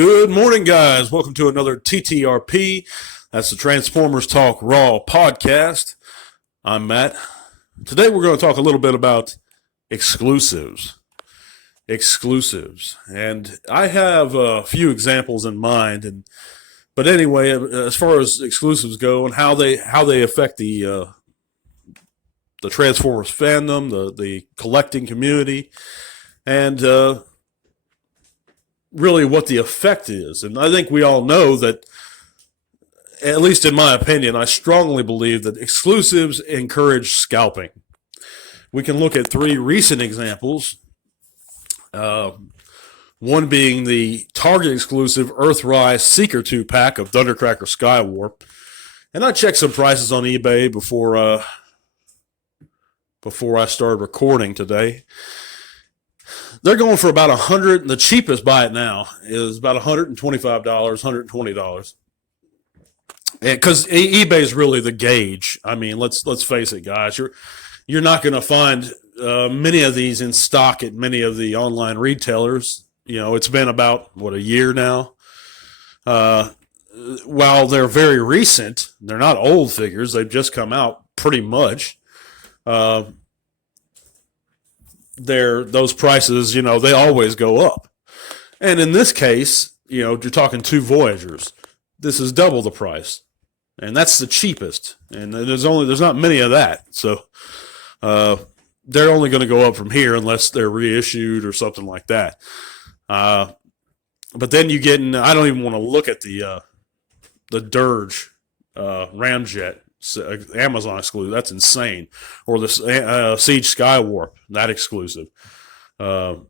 Good morning, guys. Welcome to another TTRP. That's the Transformers Talk Raw podcast. I'm Matt. Today we're going to talk a little bit about exclusives. And I have a few examples in mind. But anyway, as far as exclusives go and how they affect the Transformers fandom, the collecting community, and really what the effect is. And I think we all know that, at least in my opinion, I strongly believe that exclusives encourage scalping. We can look at three recent examples. One being the Target exclusive Earthrise Seeker 2 pack of Thundercracker Skywarp. And I checked some prices on eBay before I started recording today. They're going for about $100. The cheapest buy it now is about $125, $120. Because eBay is really the gauge. I mean, let's face it, guys. You're not going to find many of these in stock at many of the online retailers. You know, it's been about a year now. While they're very recent, they're not old figures. They've just come out pretty much. Those prices, they always go up. And in this case, you're talking two Voyagers. This is double the price. And that's the cheapest. And there's not many of that. So they're only going to go up from here unless they're reissued or something like that. But then you get in, I don't even want to look at the Dirge Ramjet. Amazon exclusive. That's insane. Or the Siege Skywarp, that exclusive. The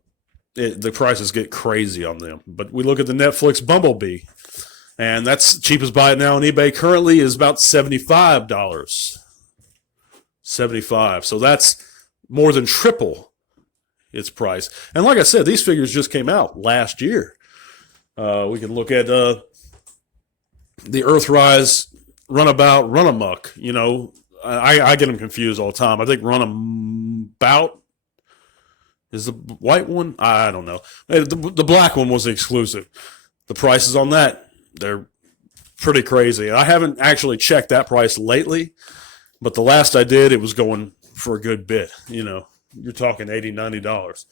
prices get crazy on them. But we look at the Netflix Bumblebee, and that's cheapest buy it now on eBay currently is about $75. $75. So that's more than triple its price. And like I said, these figures just came out last year. We can look at the Earthrise Runabout, Runamuck. I get them confused all the time. I think Runabout is the white one. I don't know. The black one was the exclusive. The prices on that, they're pretty crazy. I haven't actually checked that price lately, but the last I did, it was going for a good bit. You're talking $80, $90.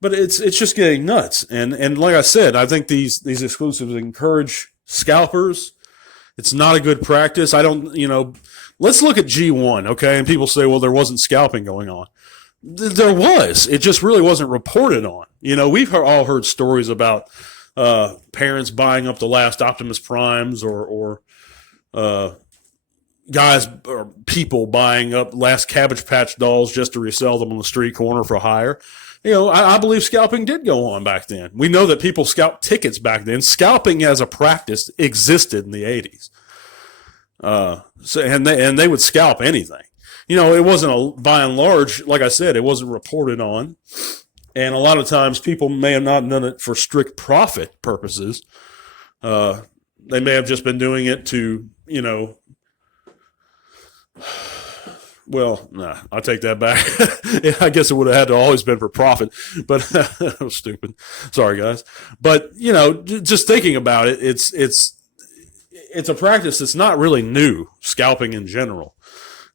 But it's just getting nuts. And like I said, I think these exclusives encourage scalpers. It's not a good practice. Let's look at G1, okay? And people say, well, there wasn't scalping going on. There was. It just really wasn't reported on. We've all heard stories about parents buying up the last Optimus Primes or guys or people buying up last Cabbage Patch dolls just to resell them on the street corner for hire. I believe scalping did go on back then. We know that people scalped tickets back then. Scalping as a practice existed in the 80s. And they would scalp anything. It wasn't by and large, like I said, it wasn't reported on. And a lot of times people may have not done it for strict profit purposes. They may have just been doing it to, well, nah, I'll take that back. I guess it would have had to always been for profit, but that was stupid. Sorry, guys. But, just thinking about it, it's a practice that's not really new, scalping in general.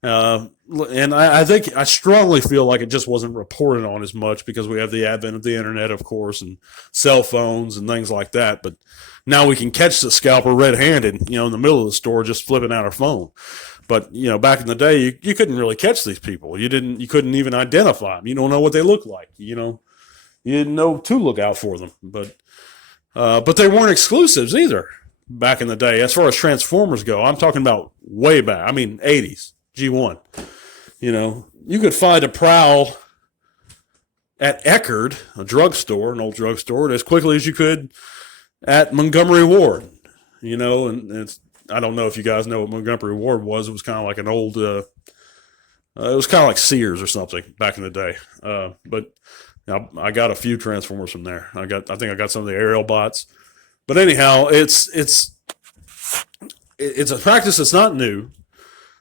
And I strongly feel like it just wasn't reported on as much because we have the advent of the internet, of course, and cell phones and things like that. But now we can catch the scalper red-handed, in the middle of the store just flipping out her phone. But, back in the day, you couldn't really catch these people. You couldn't even identify them. You don't know what they look like. You didn't know to look out for them. But they weren't exclusives either back in the day. As far as Transformers go, I'm talking about way back. I mean, 80s, G1. You could find a Prowl at Eckerd, an old drugstore, as quickly as you could at Montgomery Ward. And it's, I don't know if you guys know what Montgomery Ward was. It was kind of like an old, it was kind of like Sears or something back in the day. But I got a few Transformers from there. I think I got some of the aerial bots. But anyhow, it's a practice that's not new.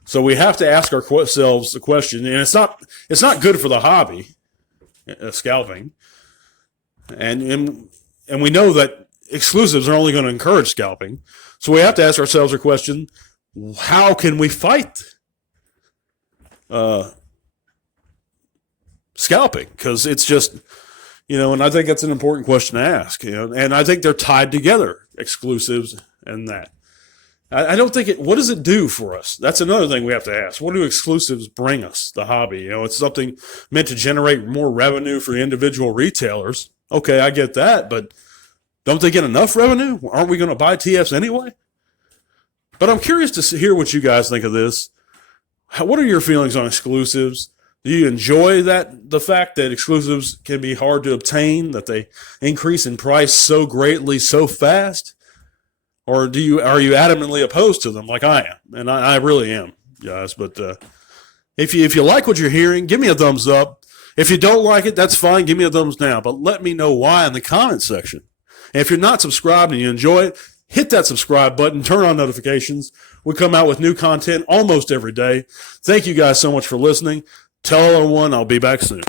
So we have to ask ourselves the question, and it's not good for the hobby, scalping. And we know that exclusives are only going to encourage scalping. So we have to ask ourselves a question: how can we fight scalping? Because it's just, and I think that's an important question to ask. And I think they're tied together, exclusives and that. I don't think what does it do for us? That's another thing we have to ask. What do exclusives bring us, the hobby? It's something meant to generate more revenue for individual retailers. Okay, I get that, but don't they get enough revenue? Aren't we going to buy TFs anyway? But I'm curious to hear what you guys think of this. What are your feelings on exclusives? Do you enjoy the fact that exclusives can be hard to obtain, that they increase in price so greatly, so fast? Or are you adamantly opposed to them like I am? And I really am, guys. But if you like what you're hearing, give me a thumbs up. If you don't like it, that's fine. Give me a thumbs down. But let me know why in the comment section. And if you're not subscribed and you enjoy it, hit that subscribe button. Turn on notifications. We come out with new content almost every day. Thank you guys so much for listening. Tell everyone I'll be back soon.